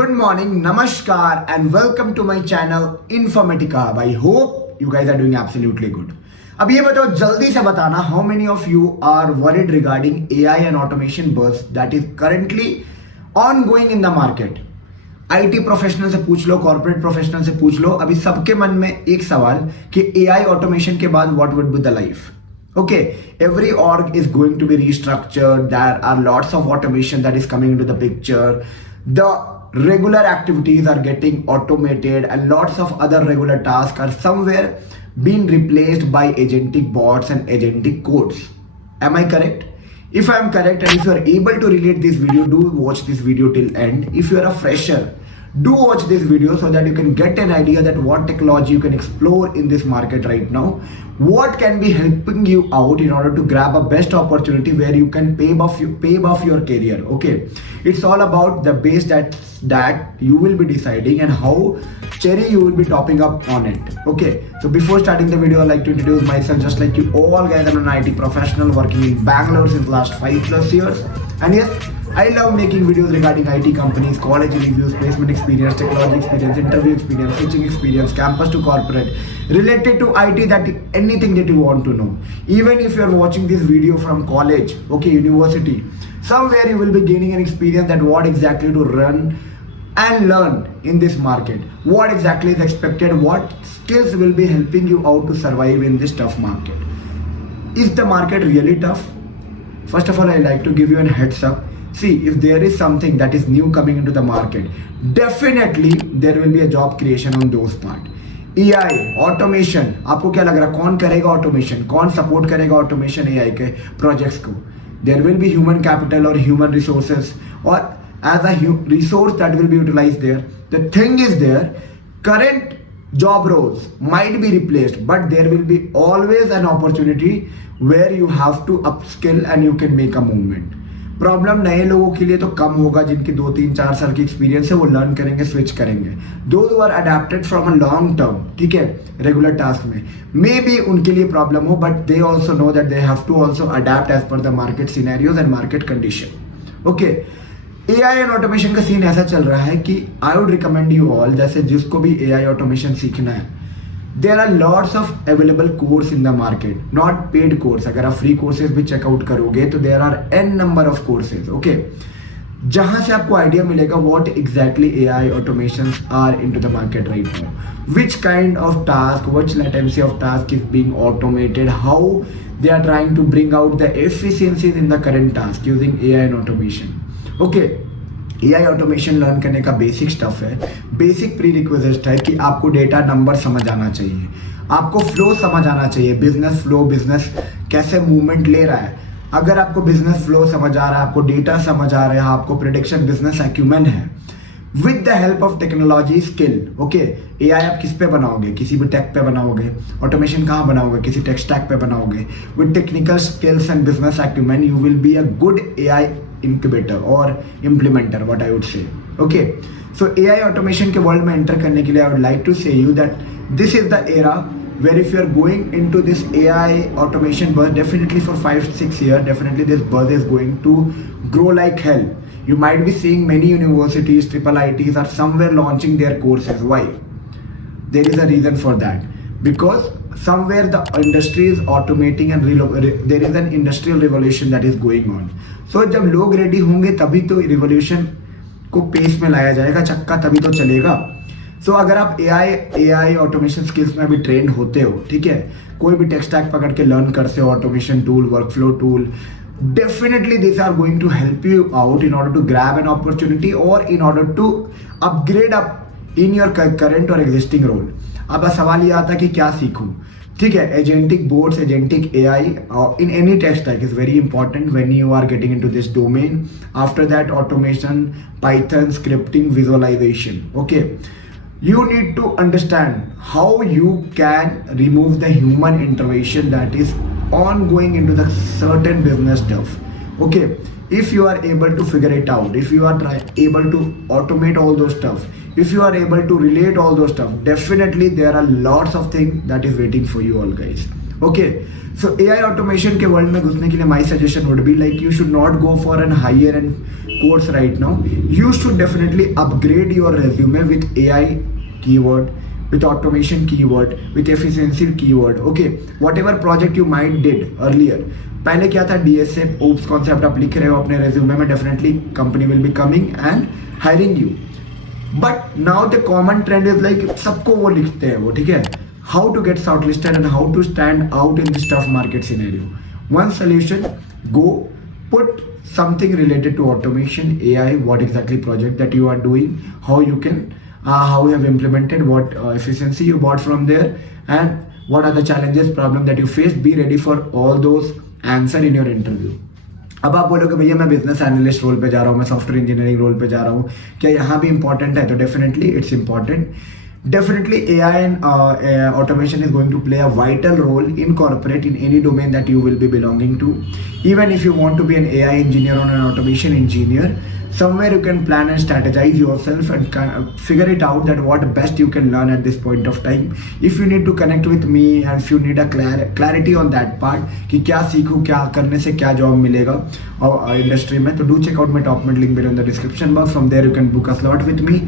good morning, namaskar, and welcome to my channel Informatica. I hope you guys are doing absolutely good. अब ये बताओ जल्दी से बताना how many of you are worried regarding AI and automation buzz that is currently ongoing in the market. IT professional से पूछ लो, corporate professional से पूछ लो, अभी सबके मन में एक सवाल कि AI ऑटोमेशन के बाद what would be the life? Okay, every org is going to be restructured. There are lots of automation that is coming into the picture. The regular activities are getting automated and lots of other regular tasks are somewhere being replaced by agentic bots and agentic codes. Am I correct? If I am correct and if you are able to relate this video, do watch this video till end. If you are a fresher, do watch this video so that you can get an idea that what technology you can explore in this market right now, what can be helping you out in order to grab a best opportunity where you can pay off your career. Okay, it's all about the base that you will be deciding and how cherry you will be topping up on it. Okay, so before starting the video, I'd like to introduce myself. Just like you all guys, I'm an IT professional working in Bangalore since last 5+ years, and yes, I love making videos regarding IT companies, college reviews, placement experience, technology experience, interview experience, switching experience, campus to corporate, related to IT, that anything that you want to know. Even if you're watching this video from college, okay, university, somewhere you will be gaining an experience that what exactly to run and learn in this market. What exactly is expected, what skills will be helping you out to survive in this tough market. Is the market really tough? First of all, I like to give you a heads up. See, if there is something that is new coming into the market, definitely there will be a job creation on those part. AI, automation, आपको क्या लग रहा है कौन करेगा automation, कौन support करेगा automation AI के projects को? There will be human capital or human resources or as a resource that will be utilized there. The thing is there, current job roles might be replaced, but there will be always an opportunity where you have to upskill and you can make a movement. Problem नए लोगों के लिए तो कम होगा, जिनकी 2-3-4 साल की experience है वो लर्न करेंगे, स्विच करेंगे. Those are adapted from a long term, ठीक है, रेगुलर टास्क में मे बी उनके लिए प्रॉब्लम हो, but they also know that they have to also adapt as per the market scenarios and market condition. Okay, AI and automation का scene ऐसा चल रहा है कि I would recommend you all, जैसे जिसको भी AI ऑटोमेशन सीखना है, there are lots of available course in the market, not paid course. अगर आप free courses भी चेकआउट करोगे तो there are n number of courses. Okay, जहाँ से आपको आइडिया मिलेगा what exactly AI automations are into the market right now, which kind of task, which latency of task is being automated, how they are trying to bring out the efficiencies in the current task using AI and automation. Okay, AI automation learn करने का basic stuff है, basic pre requisite है कि आपको data number समझ आना चाहिए, आपको फ्लो समझ आना चाहिए, बिजनेस फ्लो, बिजनेस कैसे मूवमेंट ले रहा है. अगर आपको बिजनेस फ्लो समझ आ रहा है, आपको डेटा समझ आ रहा है, आपको प्रेडिक्शन बिजनेस एक्यूमेन है, with the help of technology skill. Okay, AI आप किस पे बनाओगे, किसी भी टेक पे बनाओगे, ऑटोमेशन कहाँ बनाओगे, किसी टेक स्टैक पे बनाओगे. With technical skills and business acumen you will be a good AI incubator or implementer, what I would say. Okay, so AI automation के world में enter करने के लिए I would like to say you that this is the era where if you are going into this AI automation buzz, definitely for 5-6 years, definitely this buzz is going to grow like hell. You might be seeing many universities, triple ITs are somewhere launching their courses. Why? There is a reason for that. Because somewhere the industry is automating and there is an industrial revolution that is going on. So जब लोग ready होंगे तभी तो revolution को pace में लाया जाएगा, चक्का तभी तो चलेगा. सो अगर आप AI ऑटोमेशन स्किल्स में अभी ट्रेंड होते हो, ठीक है, कोई भी टेक स्टैक पकड़ के लर्न करते हो, automation tool, workflow tool, definitely these are going to help you out in order to grab an opportunity or in order to upgrade up in your current or existing role. अब सवाल ये आता है कि क्या सीखूं. ठीक है, agentic boards, agentic AI in any tech stack is very important when you are getting into this domain. After that, automation, Python, scripting, visualization. Okay, you need to understand how you can remove the human intervention that is ongoing into the certain business stuff. Okay, if you are able to figure it out, if you are able to automate all those stuff, if you are able to relate all those stuff, definitely there are lots of things that is waiting for you all guys. Okay, so AI automation के world में घुसने के लिए my suggestion would be like you should not go for an higher end course right now. You should definitely upgrade your resume with AI keyword, with automation keyword, with efficiency keyword. Okay, whatever project you might did earlier. पहले क्या था, DSA, OPS concept आप लिख रहे हो अपने resume में, definitely company will be coming and hiring you. But now the common trend is like सबको वो लिखते हैं वो, ठीक है. How to get shortlisted and how to stand out in this tough market scenario. One solution, go put something related to automation, AI, what exactly project that you are doing, how you can, how you have implemented, what efficiency you bought from there, and what are the challenges, problem that you face. Be ready for all those answer in your interview. अब आप बोलोगे भैया मैं business analyst role पे जा रहा हूँ, मैं सॉफ्टवेयर इंजीनियरिंग रोल पे जा रहा हूँ, क्या यहाँ भी इंपॉर्टेंट है? तो definitely it's important. Definitely AI and automation is going to play a vital role in corporate in any domain that you will be belonging to. Even if you want to be an AI engineer or an automation engineer, somewhere you can plan and strategize yourself and figure it out that what best you can learn at this point of time. If you need to connect with me and if you need a clarity on that part कि क्या सीखूं, क्या करने से क्या job मिलेगा और industry में, तो do check out my top link below in the description box. From there you can book a slot with me,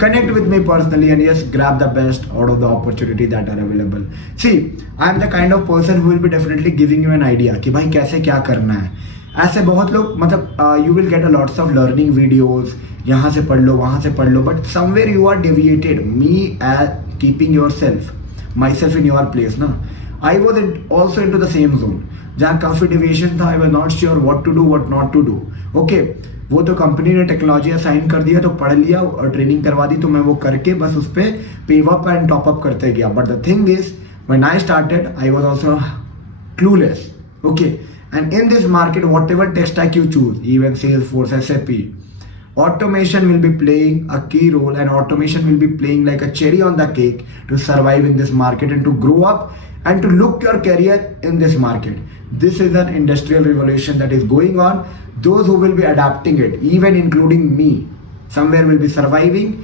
connect with me personally, and yes, grab the best out of the opportunity that are available. See, I am the kind of person who will be definitely giving you an idea कि भाई कैसे क्या करना है. ऐसे बहुत लोग मतलब you will get a lots of learning videos, यहाँ से पढ़ लो वहाँ से पढ़ लो, but somewhere you are deviated. Me keeping yourself myself in your place ना, I was also in to the same zone जहाँ काफ़ी डेविएशन था. I was not sure what to do what not to do. Okay, वो तो company ने technology assign कर दिया तो पढ़ लिया और ट्रेनिंग करवा दी, तो मैं वो करके बस उस पर pave up and top up करते गया. But the thing is when I started I was also clueless. Okay, and in this market whatever tech stack you choose, even Salesforce, SAP, automation will be playing a key role, and automation will be playing like a cherry on the cake to survive in this market and to grow up and to look your career in this market. This is an industrial revolution that is going on. Those who will be adapting it, even including me, somewhere will be surviving.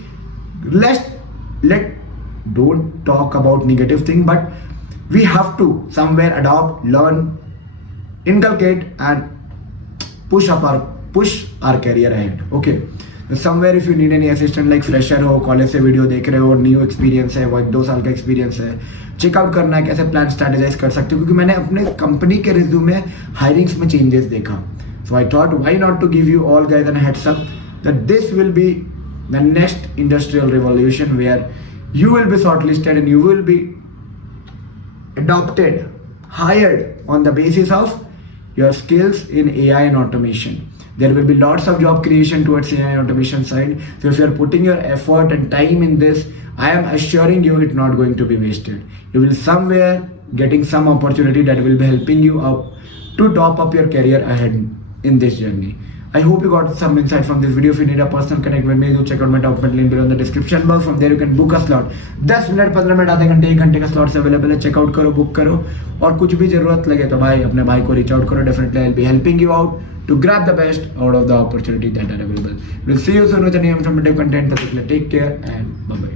Don't talk about negative thing, but we have to somewhere adopt, learn, inculcate and push our career ahead. Okay, somewhere if you need any assistant like fresher हो, college से video देख रहे हो, new experience है, वो 2 साल का experience है, चेकआउट करना है कैसे प्लान स्ट्रेटेजाइज कर सकते हो, क्योंकि मैंने अपने कंपनी के रिज्यूमे हायरिंग्स में चेंजेस देखा. So I thought why not to give you all guys a heads up that this will be the next industrial revolution where you will be shortlisted and you will be adopted, hired on the basis of your skills in AI and automation. There will be lots of job creation towards AI and automation side. So if you are putting your effort and time in this, I am assuring you it's not going to be wasted. You will somewhere getting some opportunity that will be helping you out to top up your career ahead in this journey. I hope you got some insight from this video. If you need a personal connect with me, do check out my top link below in the description box. From there you can book a slot. 10 minute 15 minute आधे घंटे 1 घंटे का slots available है. Checkout करो, book करो, और कुछ भी जरूरत लगे तो भाई अपने भाई को रीच आउट करो. Definitely I will be helping you out to grab the best out of the opportunity that are available. We'll see you soon with any informative content. Take care and bye bye.